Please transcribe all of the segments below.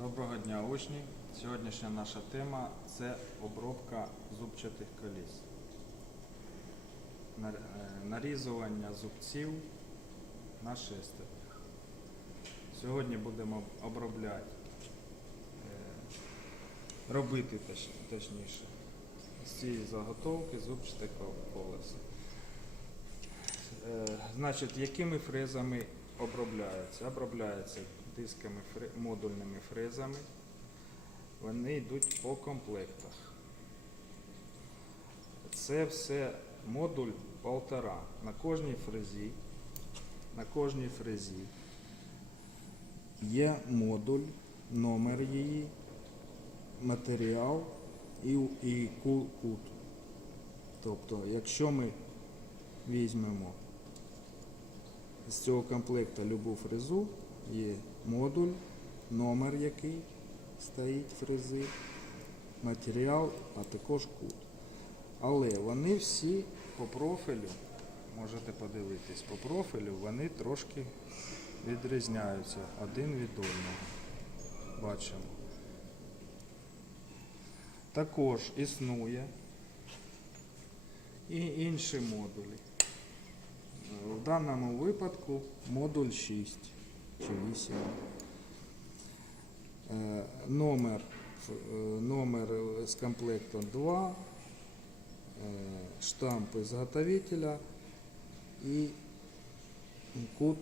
Доброго дня, учні! Сьогоднішня наша тема це обробка зубчатих коліс. Е, Нарізування зубців на шестернях. Сьогодні будемо обробляти, е, робити точніше, з цієї заготовки зубчате кол- колесо. Е, Значить, якими фрезами обробляються? Обробляються дисками модульними фрезами. Вони йдуть по комплектах. Це все модуль полтора. На кожній фрезі, на кожній фрезі є модуль, номер її, матеріал і, і кут. Тобто, якщо ми візьмемо з цього комплекту любу фрезу, є модуль, номер який стоїть фрези, матеріал, а також кут. Але вони всі по профілю, можете подивитись, по профілю вони трошки відрізняються один від одного. Бачимо. Також існує і інші модулі. В даному випадку модуль 6 чи 8. Е, Номер, е, номер з комплектом 2, е, штамп изготовителя і кут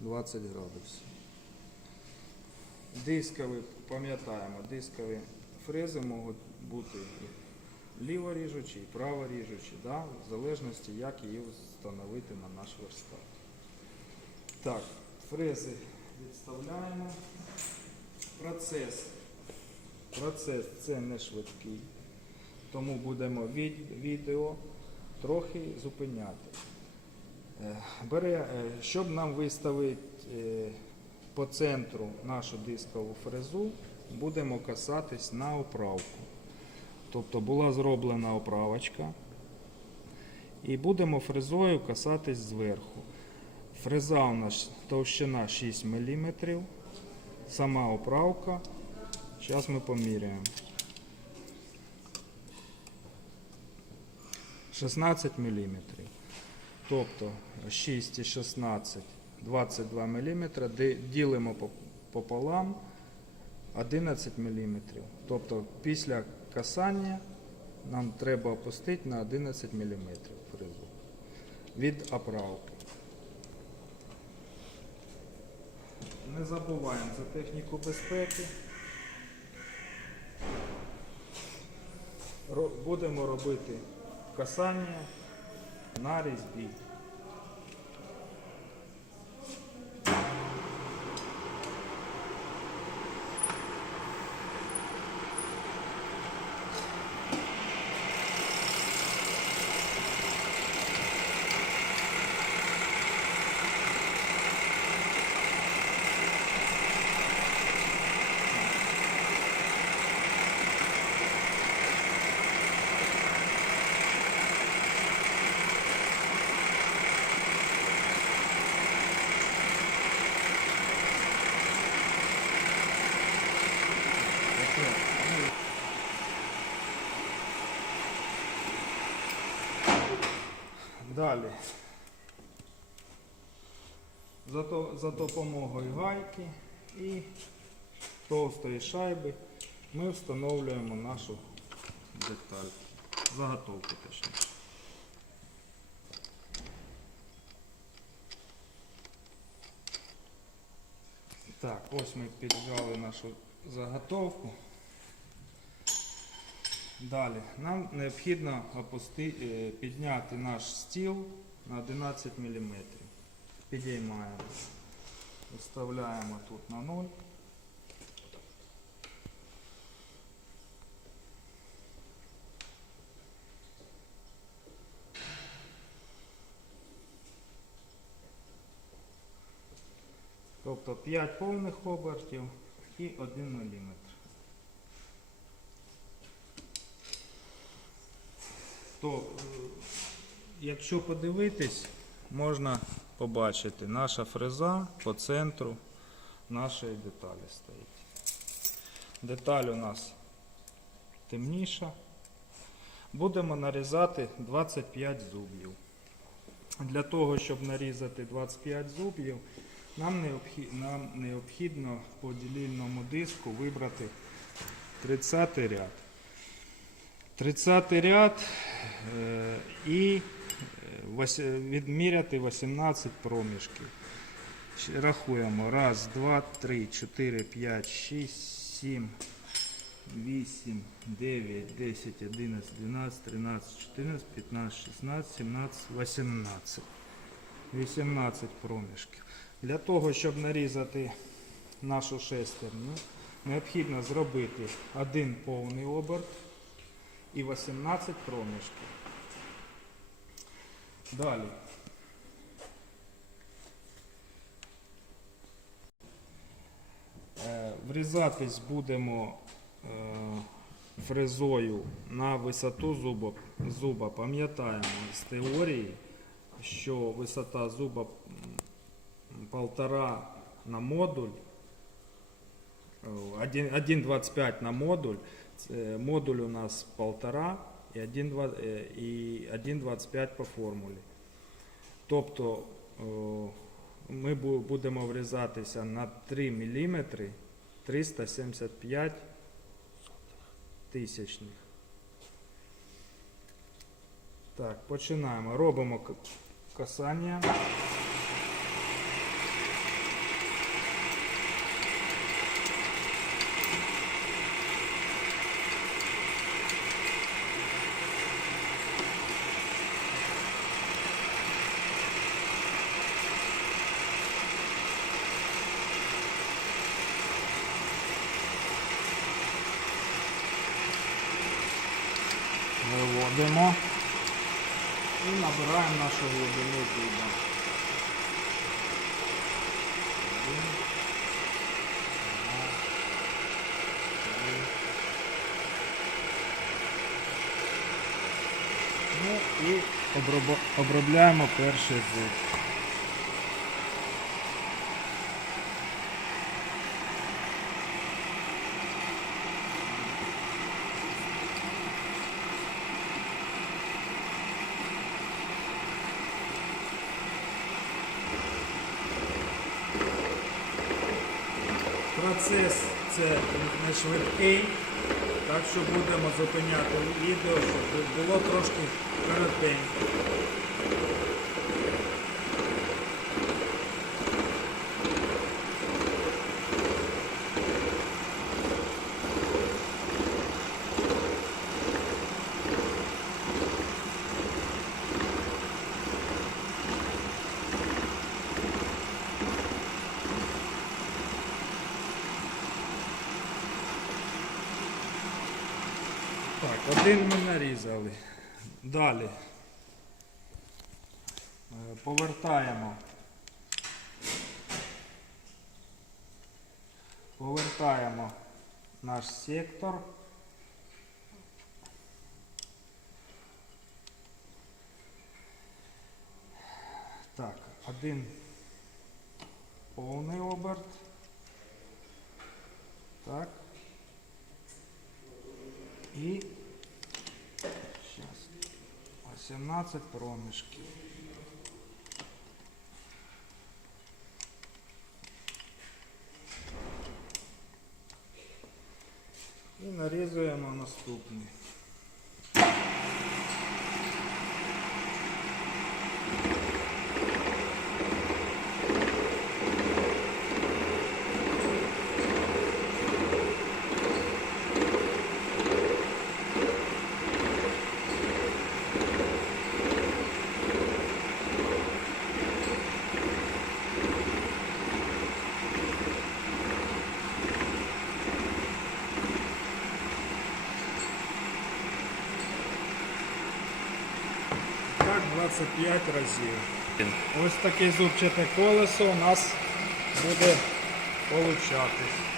20 градусів. Дискові, пам'ятаємо, дискові фрези можуть бути ліворіжучі, і праворіжучі, да? в залежності, як її встановити на наш верстат. Так, фрези відставляємо. Процес. Процес це не швидкий, тому будемо від, відео трохи зупиняти. Е, Бере, е, щоб нам виставити е, по центру нашу дискову фрезу, будемо касатись на оправку. Тобто була зроблена оправочка. І будемо фрезою касатись зверху. Фреза у нас товщина 6 мм. Сама оправка. Зараз ми поміряємо. 16 мм. Тобто 6 і 16, 22 мм. Ділимо пополам 11 мм. Тобто після касання нам треба опустити на 11 мм фрезу від оправки. Не забуваємо за техніку безпеки. Будемо робити касання на різьбі. Далі. За, допомогою гайки і товстої шайби ми встановлюємо нашу деталь. Заготовку точніше. Так, ось ми піджали нашу заготовку. Далі нам необхідно опусти, е, підняти наш стіл на 11 мм. Підіймаємо. Вставляємо тут на 0. Тобто 5 повних обертів і 1 мм. То, е, якщо подивитись, можна побачити, наша фреза по центру нашої деталі стоїть. Деталь у нас темніша. Будемо нарізати 25 зубів. Для того, щоб нарізати 25 зубів, нам необхідно, нам необхідно по ділільному диску вибрати 30 ряд. 30 ряд і відміряти 18 проміжків. Рахуємо. Раз, два, три, чотири, п'ять, шість, сім, вісім, дев'ять, десять, одинадцять, дванадцять, тринадцять, чотирнадцять, п'ятнадцять, шістнадцять, сімнадцять, вісімнадцять. 18 проміжків. Для того, щоб нарізати нашу шестерню, необхідно зробити один повний оберт і 18 проміжків. Далі. Е, Врізатись будемо е, фрезою на висоту зуба. зуба. Пам'ятаємо з теорії, що висота зуба м, полтора на модуль, е, 1,25 на модуль. Це Модуль у нас полтора і 1,2 е, і 1,25 по формулі. Тобто ми будемо врізатися на 3 мм 375 тисячних. Так, починаємо. Робимо касання. Виводимо і набираємо нашу глибину туди. Один, два. Ну і обробляємо перший зуб. Процес це не швидкий, так що будемо зупиняти відео, щоб було трошки коротенько. Так, один ми нарізали. Далі. Е, Повертаємо. Повертаємо наш сектор. Так, один повний оберт. Так. І. 18 проміжків. І нарізуємо наступний. Так, 25 разів. Ось таке зубчате колесо у нас буде получатись.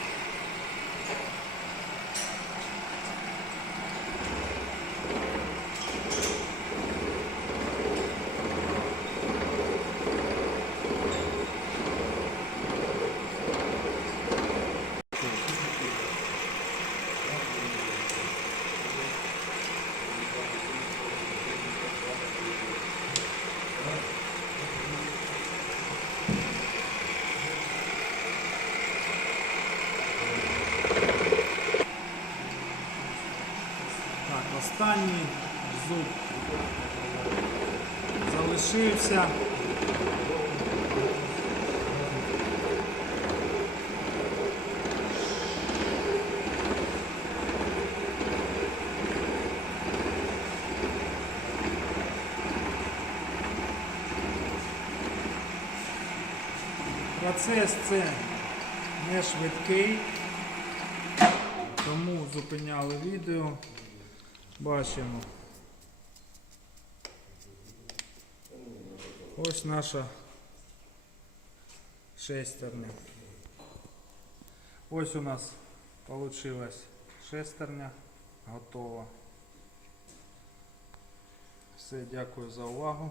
Процес це не швидкий, тому зупиняли відео. Бачимо. Ось наша шестерня. Ось у нас получилась шестерня готова. Все, дякую за увагу.